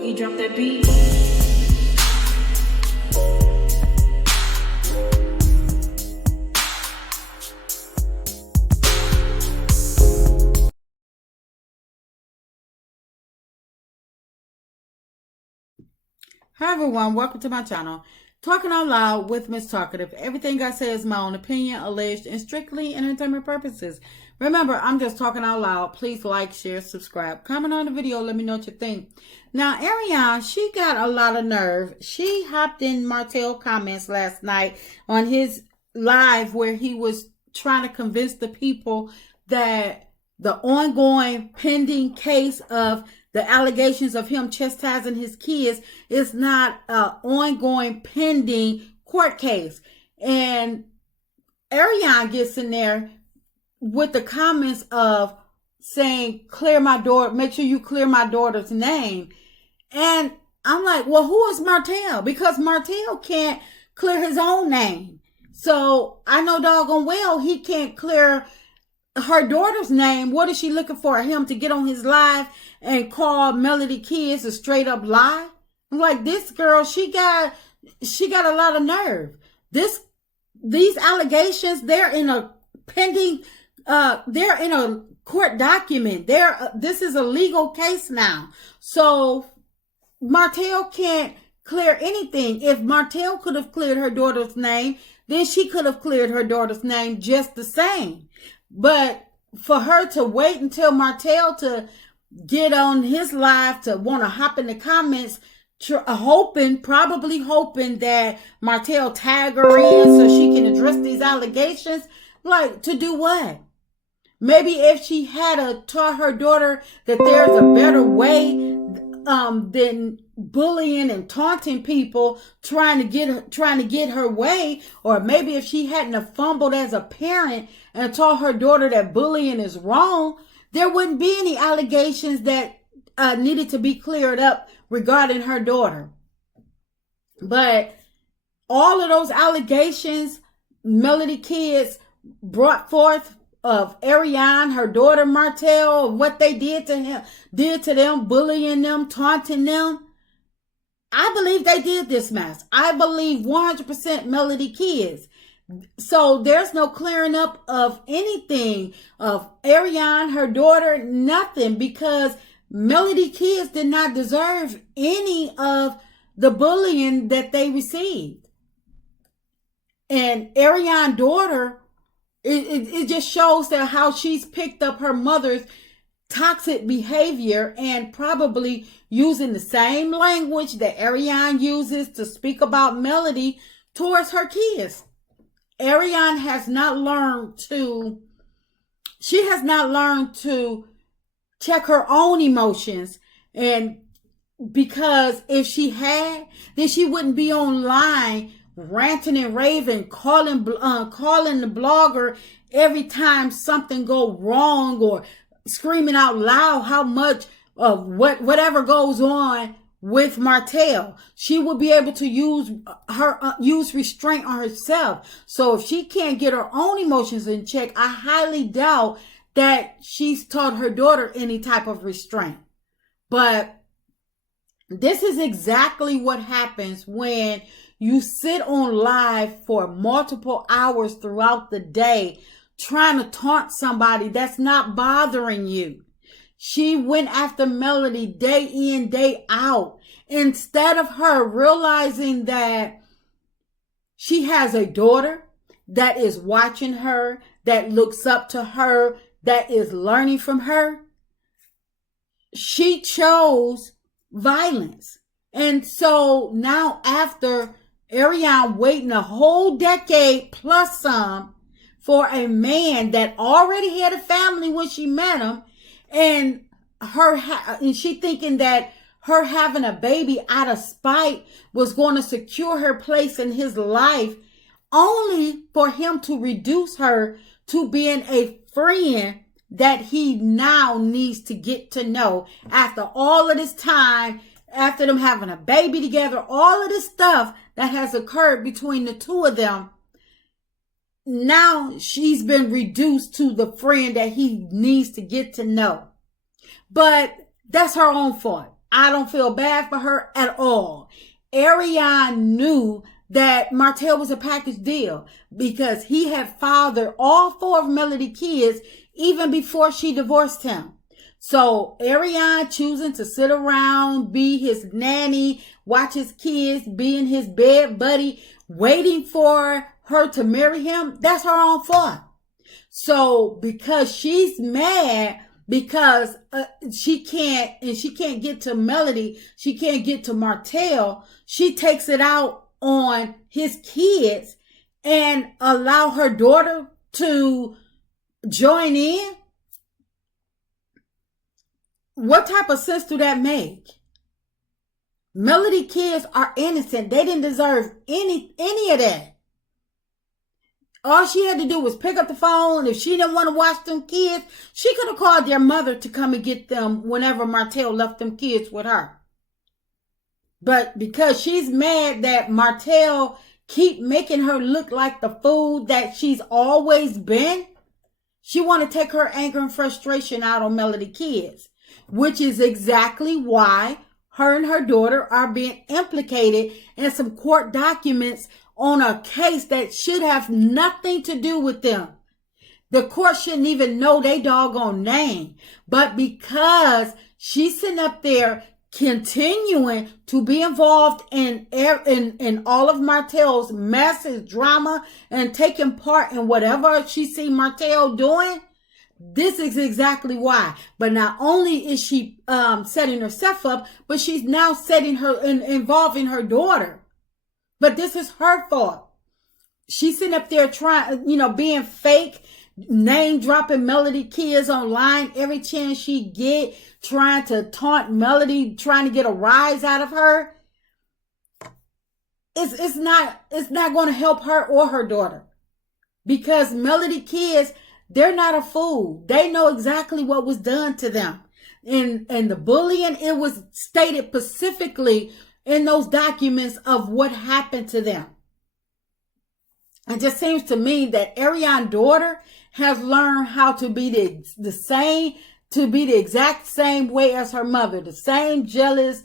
Boogie, drop that beat. Hi everyone, welcome to my channel, Talking Out Loud with Miss Talkative. Everything I say is my own opinion, alleged, and strictly entertainment purposes. Remember, I'm just talking out loud. Please like, share, subscribe, comment on the video, let me know what you think. Now, Arionne, she got a lot of nerve. She hopped in Martell comments last night on his live where he was trying to convince the people that the ongoing pending case of the allegations of him chastising his kids is not an ongoing pending court case. And Arionne gets in there with the comments of saying, clear my daughter, make sure you clear my daughter's name. And I'm like, well, who is Martell? Because Martell can't clear his own name. So I know doggone well he can't clear her daughter's name. What is she looking for? Him to get on his live and call Melody Kids a straight up lie? I'm like, this girl, she got a lot of nerve. These allegations, they're in a pending, they're in a court document. This is a legal case now. So Martell can't clear anything. If Martell could have cleared her daughter's name, then she could have cleared her daughter's name just the same. But for her to wait until Martell to get on his live to want to hop in the comments, probably hoping that Martell tag her in so she can address these allegations, like to do what? Maybe if she had taught her daughter that there's a better way than bullying and taunting people, trying to get her way, or maybe if she hadn't have fumbled as a parent and taught her daughter that bullying is wrong, there wouldn't be any allegations that needed to be cleared up regarding her daughter. But all of those allegations Melody Kids brought forth of Arionne, her daughter Martell, what they did to them, bullying them, taunting them, I believe they did this mess. I believe 100% Melody Kids. So there's no clearing up of anything of Arionne, her daughter, nothing, because Melody Kids did not deserve any of the bullying that they received. And Arionne's daughter, it just shows that how she's picked up her mother's toxic behavior and probably using the same language that Arionne uses to speak about Melody towards her kids. Arionne has not learned to check her own emotions, and because if she had, then she wouldn't be online ranting and raving, calling the blogger every time something go wrong, or screaming out loud how much of whatever goes on with Martell. She would be able to use restraint on herself. So if she can't get her own emotions in check, I highly doubt that she's taught her daughter any type of restraint. But this is exactly what happens when you sit on live for multiple hours throughout the day trying to taunt somebody that's not bothering you. She went after Melody day in, day out. Instead of her realizing that she has a daughter that is watching her, that looks up to her, that is learning from her, she chose violence. And so now, after Arionne waiting a whole decade plus some for a man that already had a family when she met him, and she thinking that her having a baby out of spite was going to secure her place in his life, only for him to reduce her to being a friend that he now needs to get to know after all of this time, after them having a baby together, all of this stuff that has occurred between the two of them. Now she's been reduced to the friend that he needs to get to know. But that's her own fault. I don't feel bad for her at all. Arionne knew that Martell was a package deal because he had fathered all 4 of Melody's kids even before she divorced him. So Arionne choosing to sit around, be his nanny, watch his kids, being his bed buddy, waiting for her to marry him, that's her own fault. So because she's mad because she can't get to Melody, she can't get to Martell, she takes it out on his kids and allow her daughter to join in. What type of sense do that make? Melody kids are innocent. They didn't deserve any of that. All she had to do was pick up the phone. If she didn't want to watch them kids, she could have called their mother to come and get them whenever Martell left them kids with her. But because she's mad that Martell keep making her look like the fool that she's always been, she want to take her anger and frustration out on Melody kids, which is exactly why her and her daughter are being implicated in some court documents on a case that should have nothing to do with them. The court shouldn't even know they doggone name. But because she's sitting up there continuing to be involved in all of Martell's mess, drama, and taking part in whatever she see Martell doing, this is exactly why. But not only is she setting herself up, but she's now setting her involving her daughter. But this is her fault. She's sitting up there trying, being fake, name dropping Melody kids online every chance she get, trying to taunt Melody, trying to get a rise out of her. It's not going to help her or her daughter, because Melody kids, they're not a fool. They know exactly what was done to them. And the bullying, it was stated specifically in those documents of what happened to them. It just seems to me that Arionne's daughter has learned how to be the exact same way as her mother, the same jealous,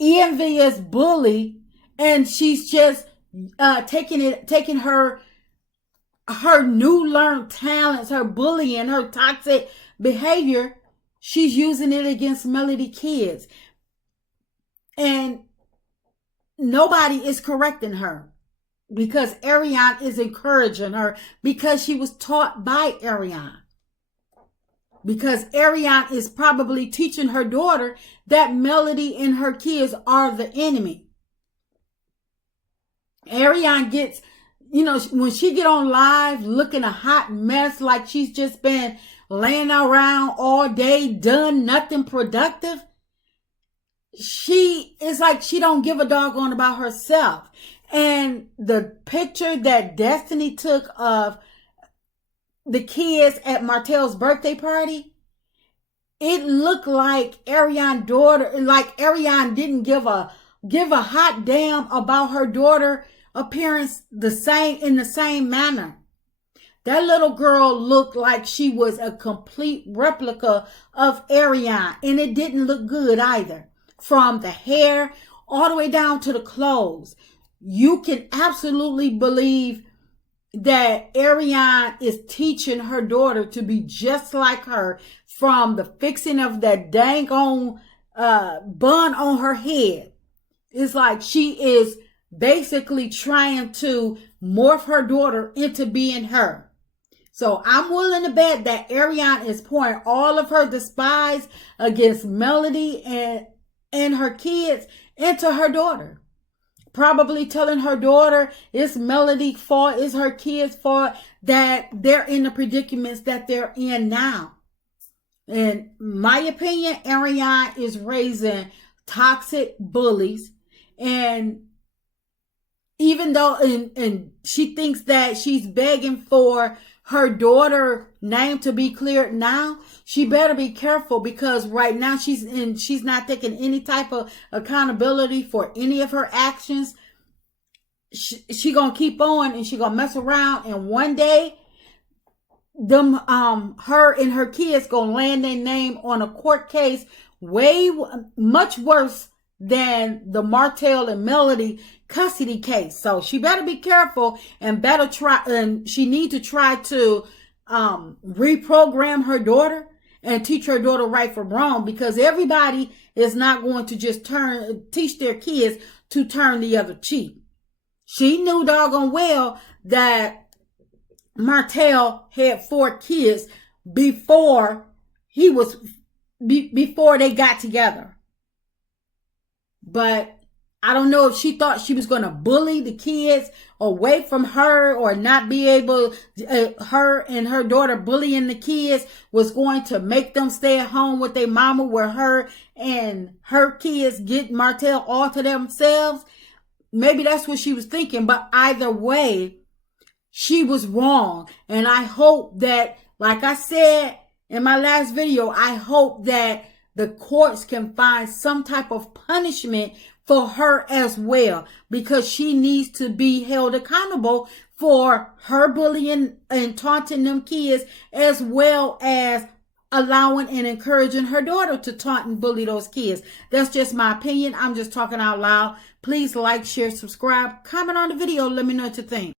envious bully, and she's just taking her new learned talents, her bullying, her toxic behavior, she's using it against Melody kids. And nobody is correcting her because Arionne is encouraging her, because she was taught by Arionne. Because Arionne is probably teaching her daughter that Melody and her kids are the enemy. Arionne gets, when she get on live looking a hot mess, like she's just been laying around all day, done nothing productive, she is like she don't give a doggone about herself. And the picture that Destiny took of the kids at Martell's birthday party, it looked like Arionne's daughter, like Arionne didn't give a hot damn about her daughter appearance in the same manner. That little girl looked like she was a complete replica of Arionne, and it didn't look good either. From the hair all the way down to the clothes. You can absolutely believe that Arionne is teaching her daughter to be just like her, from the fixing of that dang on bun on her head. It's like she is basically trying to morph her daughter into being her. So I'm willing to bet that Arionne is pouring all of her despise against Melody and her kids into her daughter. Probably telling her daughter it's Melody's fault, it's her kids' fault that they're in the predicaments that they're in now. In my opinion, Arionne is raising toxic bullies. And even though and she thinks that she's begging for her daughter name to be cleared now, she better be careful, because right now she's not taking any type of accountability for any of her actions. She gonna keep on, and she gonna mess around, and one day her and her kids gonna land their name on a court case much worse than the Martell and Melody custody case. So she better be careful and better try, and she need to try to reprogram her daughter and teach her daughter right from wrong, because everybody is not going to just teach their kids to turn the other cheek. She knew doggone well that Martell had 4 kids before before they got together. But I don't know if she thought she was going to bully the kids away from her, or not be able, her and her daughter bullying the kids was going to make them stay at home with their mama, where her and her kids get Martell all to themselves. Maybe that's what she was thinking, but either way, she was wrong. And I hope that, like I said in my last video, I hope that the courts can find some type of punishment for her as well, because she needs to be held accountable for her bullying and taunting them kids, as well as allowing and encouraging her daughter to taunt and bully those kids. That's just my opinion. I'm just talking out loud. Please like, share, subscribe, comment on the video. Let me know what you think.